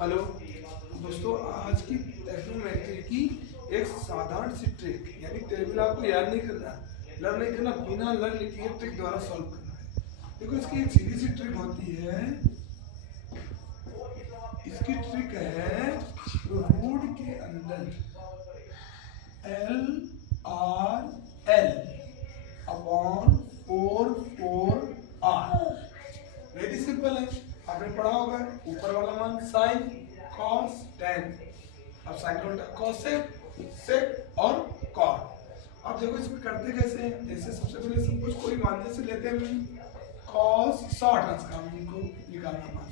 Hello दोस्तों, आज की टेक्नोमेट्री की एक साधारण सी ट्रिक, यानी टेबल आपको याद नहीं करना, लर्न नहीं करना, बिना लर्न किए ट्रिक द्वारा सॉल्व करना है। देखो, इसकी एक सीधी सी ट्रिक होती है। इसकी ट्रिक है रूट के अंदर L R L upon 4 R. Very simple है, आपने पढ़ा होगा। ऊपर वाला मान साइन कॉस टेन, अब साइन का उल्टा कॉसेक सेक और कॉट। अब देखो इसमें करते कैसे हैं। जैसे सबसे पहले सब कुछ कोई मान जैसे लेते हैं कॉस 100 अंश का मान को निकालना मान।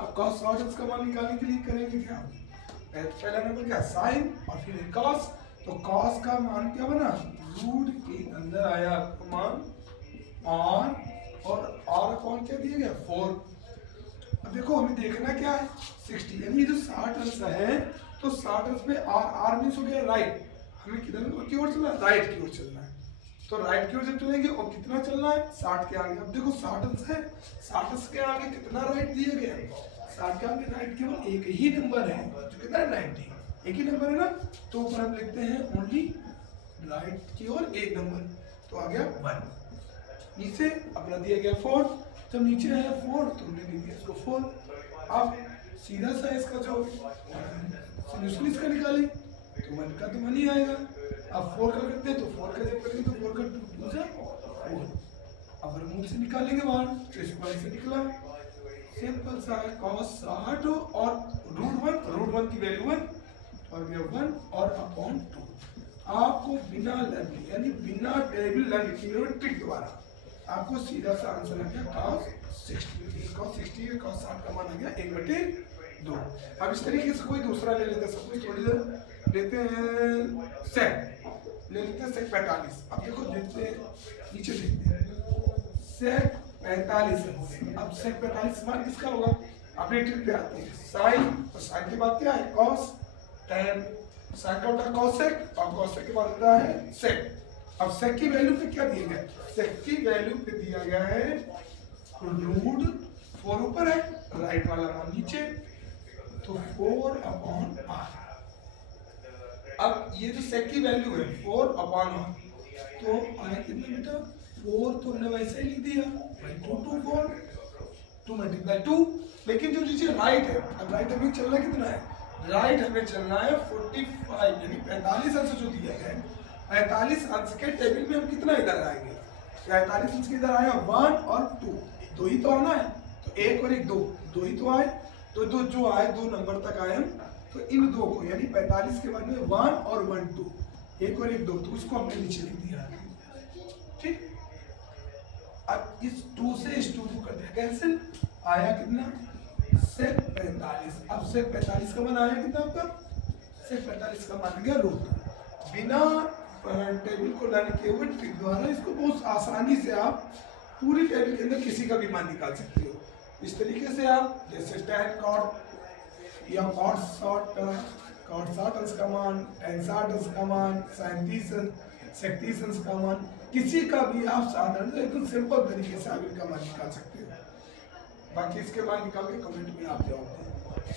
अब कॉस 100 अंश का मान निकालने के लिए करेंगे क्या, पहला नंबर क्या साइन और फिर कॉस। तो कॉस का मान क्या बना, रूट के अंदर आया आपका मान और आर कौन क्या दिया गया 4। अब देखो हमें देखना क्या है 60, यानी जो 60 अंश है तो 60 अंश पे आर मींस हो गया राइट। हमें किधर की ओर चलना है, राइट की ओर चलना है। तो राइट की ओर जब चलेंगे और कितना चलना है 60 के आगे। अब देखो 60 अंश है, 60 अंश के आगे कितना राइट दिया गया है, 60 के आगे राइट केवल एक ही नंबर है जो कितना है 90, एक ही नंबर है ना। तो ऊपर हम लिखते हैं ओनली राइट की ओर एक नंबर, तो आ गया 1। नीचे अपना दिया गया 4, जब नीचे आया 4 तो हमने लिख दिया इसको 4। अब सीधा सा इसका जो सॉल्यूशन इसका निकालें तो 1 का तो 1 ही आएगा। अब 4 का करते हैं तो 4 का जब करेंगे तो 4 का 2 से 4। अब वर्गमूल से निकालेंगे बाहर तो स्क्वायर से निकला। सिंपल सा है, cos 60 और रूट 1 की वैल्यू 1 और गया 1 और अपॉन 2। आपको बिना लर्न यानी बिना टेबल लर्न किए हुए ट्रिक द्वारा आपको सीधा सा आंसर आ गया cos 60। cos 60 है, cos 60 का मान आ गया 1/2। अब इस तरीके से कोई दूसरा ले लेते हैं, सब कुछ थोड़ी देर लेते हैं सेक, ले लेते हैं सेक 45। अब देखो देखते हैं नीचे देखते हैं सेक 45। अब सेक 45 मान किसका होगा, अपने ट्रिक पे आते हैं। साइन और साइन के बाद क्या है cos tan, साइन का होता है cosec और cosec के बाद होता है sec। अब sec की वैल्यू पे क्या दिया गया, sec की वैल्यू पे दिया गया है रूट 4 ऊपर है, राइट वाला मान नीचे, तो 4 अपॉन r। अब ये जो sec की वैल्यू है 4 अपॉन r, तो आया कितना बेटा 4, तो हमने वैसे ही लिख दिया 2 4 2 मल्टीप्लाई 2। लेकिन जो नीचे राइट है, अब राइट हमें चलना कितना है, राइट हमें चलना है 45 यानी 45 अंश जो दिया है 45 अंश के टेबल में हम कितना इधर आएंगे, 45 अंश के इधर आया 1 और 2, दो ही तो आना है। तो 1 और 1 दो ही तो आए, तो दो जो आए 2 नंबर तक आए हम, तो इन दो को यानी 45 के बाद में 1 और 1 2, 1 और 1 2, तो उसको हमने नीचे लिख दिया। ठीक, अब इस 2 से इस 2 को कर दिया कैंसिल, आया कितना सेक 45। अब सेक 45 का मान आया कितना आपका, सेक 45 का मान आ गया रूट। बिना टेबल को लर्न किए हुए ट्रिक द्वारा इसको बहुत आसानी से आप पूरी टेबल के अंदर किसी का भी मान निकाल सकते हो। इस तरीके से आप जैसे tan cot या cot 60 अंश का मान, tan 60 अंश का मान, sin 30 अंश का मान, किसी का भी आप साधारण एकदम सिंपल तरीके से आप इनका मान निकाल सकते हो। बाकी इसके बाद निकाल के कमेंट में आप जवाब दें।